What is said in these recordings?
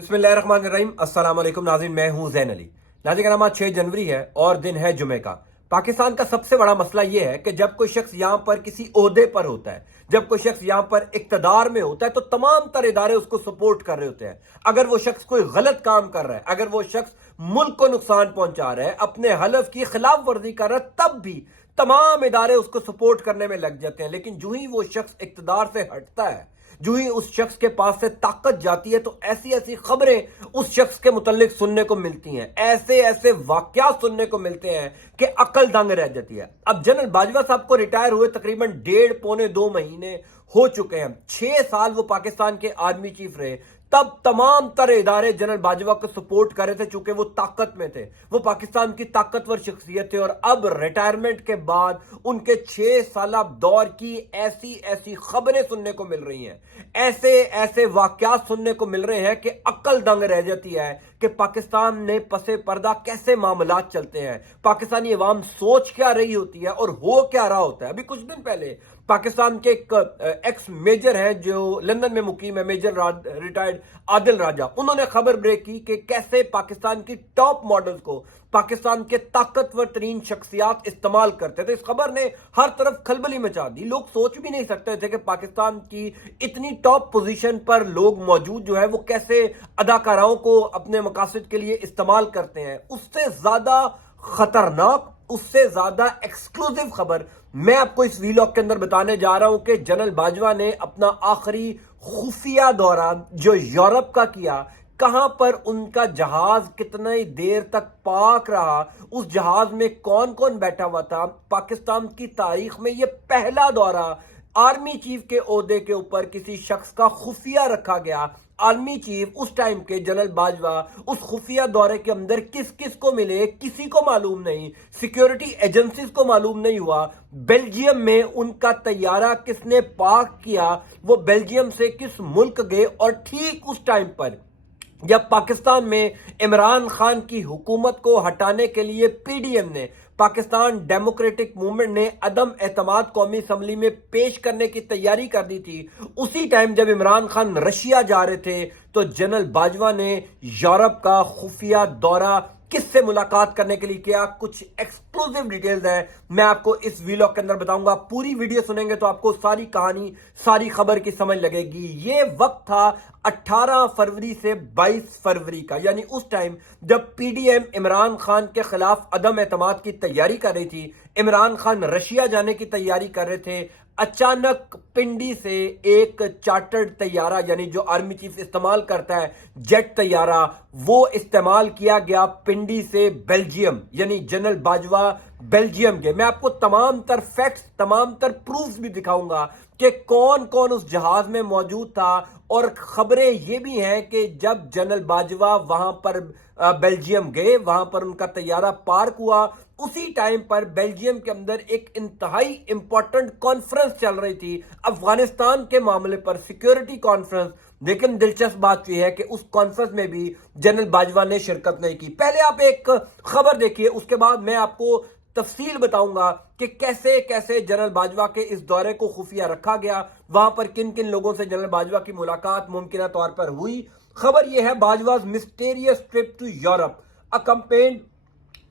बिस्मिल्लाहिर्रहमानिर्रहीम। अस्सलाम वालेकुम नाज़रीन, मैं हूं ज़ैन अली। नाज़रीन का नाम आज 6 जनवरी है और दिन है जुमे का। पाकिस्तान का सबसे बड़ा मसला यह है कि जब कोई शख्स यहां पर किसी ओहदे पर होता है, जब कोई शख्स यहां पर इक्तदार में होता है, तो तमाम तर इदारे उसको सपोर्ट कर रहे होते हैं। अगर वो शख्स कोई गलत काम कर रहा है, अगर वो शख्स मुल्क को नुकसान पहुंचा रहा है, अपने हलफ की खिलाफ वर्जी कर रहा है, तब भी तमाम इदारे उसको सपोर्ट करने में लग जाते हैं। लेकिन जो ही वो शख्स इक्तदार से हटता है, जो ही उस शख्स के पास से ताकत जाती है, तो ऐसी ऐसी खबरें उस शख्स के मुतल्लिक सुनने को मिलती हैं, ऐसे ऐसे वाकयात सुनने को मिलते हैं कि अकल दंग रह जाती है। अब जनरल बाजवा साहब को रिटायर हुए तकरीबन 1.5-2 महीने हो चुके हैं। 6 साल वो पाकिस्तान के आर्मी चीफ रहे। तब तमाम तरह इदारे जनरल बाजवा को सपोर्ट कर रहे थे, चूंकि वो ताकत में थे, वो पाकिस्तान की ताकतवर शख्सियत थे। और अब रिटायरमेंट के बाद उनके 6 साल दौर की ऐसी ऐसी खबरें सुनने को मिल रही हैं, ऐसे ऐसे वाकयात सुनने को मिल रहे हैं कि अक्ल दंग रह जाती है कि पाकिस्तान में पसे पर्दा कैसे मामलात चलते हैं, पाकिस्तानी अवाम सोच क्या रही होती है और हो क्या रहा होता है। अभी कुछ दिन पहले पाकिस्तान के एक एक्स मेजर हैं जो लंदन में मुकीम है, मेजर रिटायर्ड आदिल राजा, उन्होंने खबर ब्रेक की कि कैसे पाकिस्तान की टॉप मॉडल्स को पाकिस्तान के ताकतवर तरीन शख्सियात इस्तेमाल करते थे। इस खबर ने हर तरफ खलबली मचा दी। लोग सोच भी नहीं सकते थे कि पाकिस्तान की इतनी टॉप पोजीशन पर लोग मौजूद जो है वो कैसे अदाकाराओं को अपने मकासद के लिए इस्तेमाल करते हैं। उससे ज्यादा खतरनाक, उससे ज्यादा एक्सक्लूसिव खबर मैं आपको इस वीलॉग के अंदर बताने जा रहा हूं कि जनरल बाजवा ने अपना आखिरी खुफिया दौरा जो यूरोप का किया, कहां पर उनका जहाज कितनी देर तक पाक रहा, उस जहाज में कौन कौन बैठा हुआ था। पाकिस्तान की तारीख में यह पहला दौरा आर्मी चीफ के ओहदे के ऊपर किसी शख्स का खुफिया रखा गया। आर्मी चीफ उस टाइम के जनरल बाजवा उस खुफिया दौरे के अंदर किस किस को मिले किसी को मालूम नहीं, सिक्योरिटी एजेंसीज को मालूम नहीं हुआ। बेल्जियम में उनका तैयारा किसने पार्क किया, वो बेल्जियम से किस मुल्क गए, और ठीक उस टाइम पर जब पाकिस्तान में इमरान खान की हुकूमत को हटाने के लिए पीडीएम ने, पाकिस्तान डेमोक्रेटिक मूवमेंट ने अदम एतमाद कौमी असम्बली में पेश करने की तैयारी कर दी थी, उसी टाइम जब इमरान खान रशिया जा रहे थे, तो जनरल बाजवा ने यूरोप का खुफिया दौरा किससे मुलाकात करने के लिए किया। कुछ एक्सक्लूसिव डिटेल्स हैं, मैं आपको इस वीलॉग के अंदर बताऊंगा। पूरी वीडियो सुनेंगे तो आपको सारी कहानी, सारी खबर की समझ लगेगी। ये वक्त था 18 फरवरी से 22 फरवरी का, यानी उस टाइम जब पीडीएम इमरान खान के खिलाफ अदम एतमाद की तैयारी कर रही थी, इमरान खान रशिया जाने की तैयारी कर रहे थे। अचानक पिंडी से एक चार्टर्ड तैयारा, यानी जो आर्मी चीफ इस्तेमाल करता है जेट तैयारा, वो इस्तेमाल किया गया पिंडी से बेल्जियम, यानी जनरल बाजवा बेल्जियम के। मैं आपको तमाम तर फैक्ट्स, तमाम तर प्रूफ भी दिखाऊंगा कि कौन कौन उस जहाज में मौजूद था। और खबरें ये भी हैं कि जब जनरल बाजवा वहां पर बेल्जियम गए, वहां पर उनका तैयारा पार्क हुआ, उसी टाइम पर बेल्जियम के अंदर एक इंतहाई इंपॉर्टेंट कॉन्फ्रेंस चल रही थी अफगानिस्तान के मामले पर, सिक्योरिटी कॉन्फ्रेंस। लेकिन दिलचस्प बात यह है कि उस कॉन्फ्रेंस में भी जनरल बाजवा ने शिरकत नहीं की। पहले आप एक खबर देखिए, उसके बाद मैं आपको तफसील बताऊंगा कि कैसे कैसे जनरल बाजवा के इस दौरे को खुफिया रखा गया, वहां पर किन किन लोगों से जनरल बाजवा की मुलाकात मुमकिन तौर पर हुई। खबर यह है, Bajwa's mysterious trip to Europe accompanied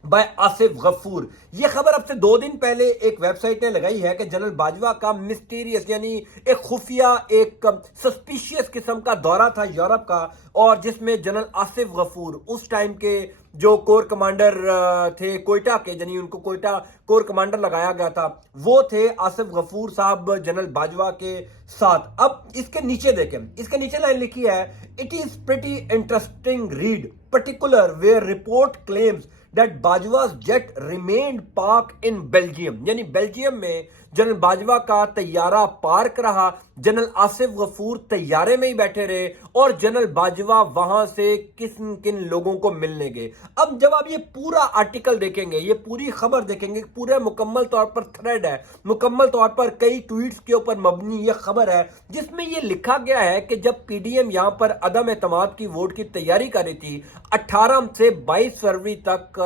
by Asif Ghafoor. यह खबर अब से 2 दिन पहले एक वेबसाइट ने लगाई है कि जनरल बाजवा का मिस्टीरियस, यानी एक खुफिया, एक सस्पिशियस किस्म का दौरा था यूरोप का, और जिसमें जनरल आसिफ गफूर, उस टाइम के जो कोर कमांडर थे कोयटा के, यानी उनको कोयटा कोर कमांडर लगाया गया था, वो थे आसिफ गफूर साहब जनरल बाजवा के साथ। अब इसके नीचे देखें, इसके नीचे लाइन लिखी है, it is pretty interesting read particular where report claims that Bajwa's jet remained parked in Belgium, यानी बेल्जियम में जनरल बाजवा का तैयारा पार्क रहा, जनरल आसिफ गफूर तैयारे में ही बैठे रहे, और जनरल बाजवा वहां से किन किन लोगों को मिलने गए। अब जब आप ये पूरा आर्टिकल देखेंगे, ये पूरी खबर देखेंगे, पूरे मुकम्मल तौर पर थ्रेड है, मुकम्मल तौर पर कई ट्वीट्स के ऊपर मबनी ये खबर है, जिसमें ये लिखा गया है कि जब पीडीएम यहां पर अदम एतमाद की वोट की तैयारी कर रही थी 18 से 22 फरवरी तक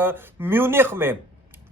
म्यूनिख में,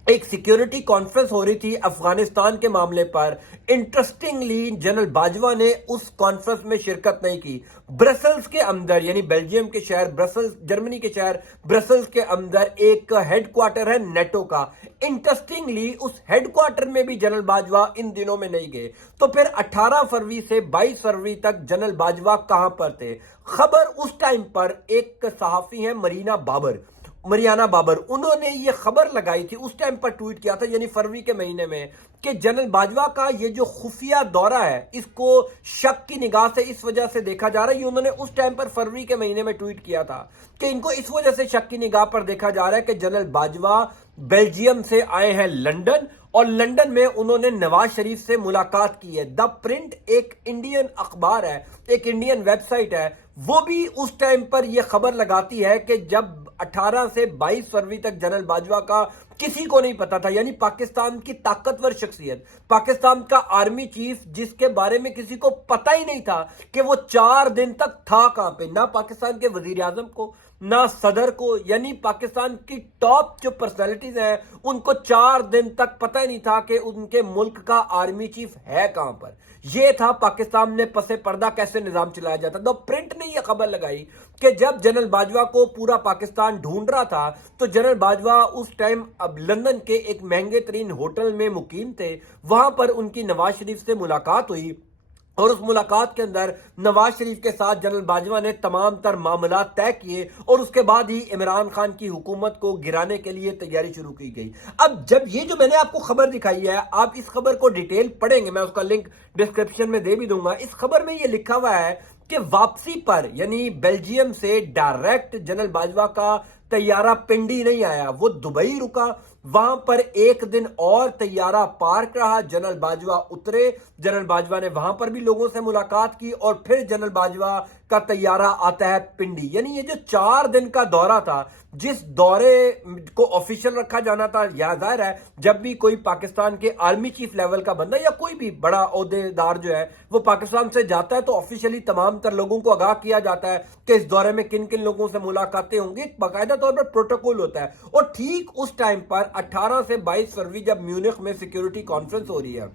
ایک سیکیورٹی کانفرنس ہو رہی تھی افغانستان کے معاملے پر. انٹرسٹنگلی جنرل باجوہ نے اس کانفرنس میں شرکت نہیں کی. برسلز کے اندر یعنی بیلجیم کے شہر برسلز، جرمنی کے شہر برسلز کے اندر ایک ہیڈ کوارٹر ہے نیٹو کا. انٹرسٹنگلی اس ہیڈ کوارٹر میں بھی جنرل باجوہ ان دنوں میں نہیں گئے. تو پھر 18 فروری سے 22 فروری تک جنرل باجوہ کہاں پر تھے؟ خبر اس ٹائم پر ایک صحافی ہیں مریانہ بابر، انہوں نے یہ خبر لگائی تھی، اس ٹائم پر ٹویٹ کیا تھا یعنی فروری کے مہینے میں، کہ جنرل باجوہ کا یہ جو خفیہ دورہ ہے اس کو شک کی نگاہ سے اس وجہ سے دیکھا جا رہا ہے. یہ انہوں نے اس ٹائم پر فروری کے مہینے میں ٹویٹ کیا تھا کہ ان کو اس وجہ سے شک کی نگاہ پر دیکھا جا رہا ہے کہ جنرل باجوہ بیلجیم سے آئے ہیں لندن، اور لندن میں انہوں نے نواز شریف سے ملاقات کی ہے. دا پرنٹ ایک انڈین اخبار ہے، ایک انڈین ویب سائٹ ہے، وہ بھی اس ٹائم پر یہ خبر لگاتی ہے کہ جب 18 سے 22 فروری تک جنرل باجوہ کا کسی کو نہیں پتا تھا، یعنی پاکستان کی طاقتور شخصیت، پاکستان کا آرمی چیف، جس کے بارے میں کسی کو پتا ہی نہیں تھا کہ وہ 4 دن تک تھا کہاں پہ، نہ پاکستان کے وزیر اعظم کو نہ صدر کو، یعنی پاکستان کی ٹاپ جو پرسنالٹیز ہیں ان کو 4 دن تک پتہ ہی نہیں تھا کہ ان کے ملک کا آرمی چیف ہے کہاں پر. یہ تھا پاکستان میں پس پردہ کیسے نظام چلایا جاتا. تو پرنٹ نے یہ خبر لگائی کہ جب جنرل باجوہ کو پورا پاکستان ڈھونڈ رہا تھا تو جنرل باجوہ اس ٹائم اب لندن کے ایک مہنگے ترین ہوٹل میں مقیم تھے. وہاں پر ان کی نواز شریف سے ملاقات ہوئی، اور اس ملاقات کے اندر نواز شریف کے ساتھ جنرل باجوہ نے تمام تر معاملات طے کیے، اور اس کے بعد ہی عمران خان کی حکومت کو گرانے کے لیے تیاری شروع کی گئی. اب جب یہ جو میں نے آپ کو خبر دکھائی ہے، آپ اس خبر کو ڈیٹیل پڑھیں گے، میں اس کا لنک ڈسکرپشن میں دے بھی دوں گا. اس خبر میں یہ لکھا ہوا ہے کہ واپسی پر یعنی بیلجیم سے ڈائریکٹ جنرل باجوہ کا طیارہ پنڈی نہیں آیا، وہ دبئی رکا، وہاں پر ایک دن اور طیارہ پارک رہا، جنرل باجوہ اترے، جنرل باجوہ نے وہاں پر بھی لوگوں سے ملاقات کی، اور پھر جنرل باجوہ کا طیارہ آتا ہے پنڈی. یعنی یہ جو 4 دن کا دورہ تھا، جس دورے کو آفیشیل رکھا جانا تھا، یا ظاہر ہے جب بھی کوئی پاکستان کے آرمی چیف لیول کا بندہ یا کوئی بھی بڑا عہدے دار جو ہے وہ پاکستان سے جاتا ہے تو آفیشیلی تمام تر لوگوں کو آگاہ کیا جاتا ہے کہ اس دورے میں کن کن لوگوں سے ملاقاتیں ہوں گی، باقاعدہ طور پر پروٹوکول ہوتا ہے. اور ٹھیک اس ٹائم پر 18 سے 22 فروری جب میونخ میں سیکیورٹی کانفرنس ہو رہی ہے،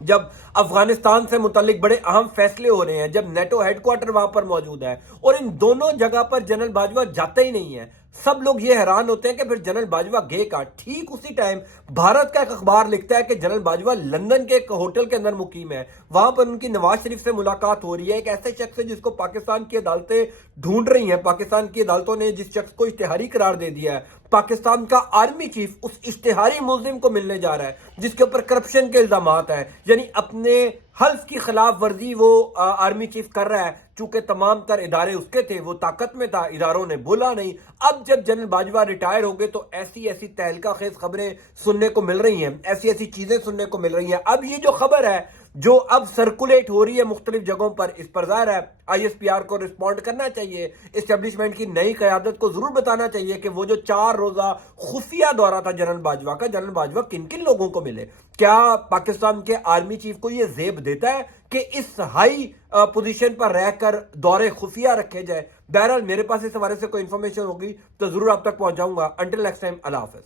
جب افغانستان سے متعلق بڑے اہم فیصلے ہو رہے ہیں، جب نیٹو ہیڈ کوارٹر وہاں پر موجود ہے، اور ان دونوں جگہ پر جنرل باجوہ جاتا ہی نہیں ہے، سب لوگ یہ حیران ہوتے ہیں کہ پھر جنرل باجوہ گئے کہاں. ٹھیک اسی ٹائم بھارت کا ایک اخبار لکھتا ہے کہ جنرل باجوہ لندن کے ایک ہوٹل کے اندر مقیم ہے، وہاں پر ان کی نواز شریف سے ملاقات ہو رہی ہے. ایک ایسے شخص ہے جس کو پاکستان کی عدالتیں ڈھونڈ رہی ہیں، پاکستان کی عدالتوں نے جس شخص کو اشتہاری قرار دے دیا ہے، پاکستان کا آرمی چیف اس اشتہاری ملزم کو ملنے جا رہا ہے جس کے اوپر کرپشن کے الزامات ہیں. یعنی اپنے حلف کی خلاف ورزی وہ آرمی چیف کر رہا ہے. چونکہ تمام تر ادارے اس کے تھے، وہ طاقت میں تھا، اداروں نے بولا نہیں. اب جب جنرل باجوہ ریٹائر ہو گئے تو ایسی تہلکہ خیز خبریں سننے کو مل رہی ہیں، ایسی چیزیں سننے کو مل رہی ہیں. اب یہ جو خبر ہے جو اب سرکولیٹ ہو رہی ہے مختلف جگہوں پر، اس پر ظاہر ہے آئی ایس پی آر کو رسپونڈ کرنا چاہیے، اسٹیبلشمنٹ کی نئی قیادت کو ضرور بتانا چاہیے کہ وہ جو 4 روزہ خفیہ دورہ تھا جنرل باجوہ کا، جنرل باجوہ کن کن لوگوں کو ملے. کیا پاکستان کے آرمی چیف کو یہ زیب دیتا ہے کہ اس ہائی پوزیشن پر رہ کر دورے خفیہ رکھے جائے؟ بہرحال میرے پاس اس حوالے سے کوئی انفارمیشن ہوگی تو ضرور آپ تک پہنچاؤں گا. انٹل نیکسٹ ٹائم، اللہ حافظ.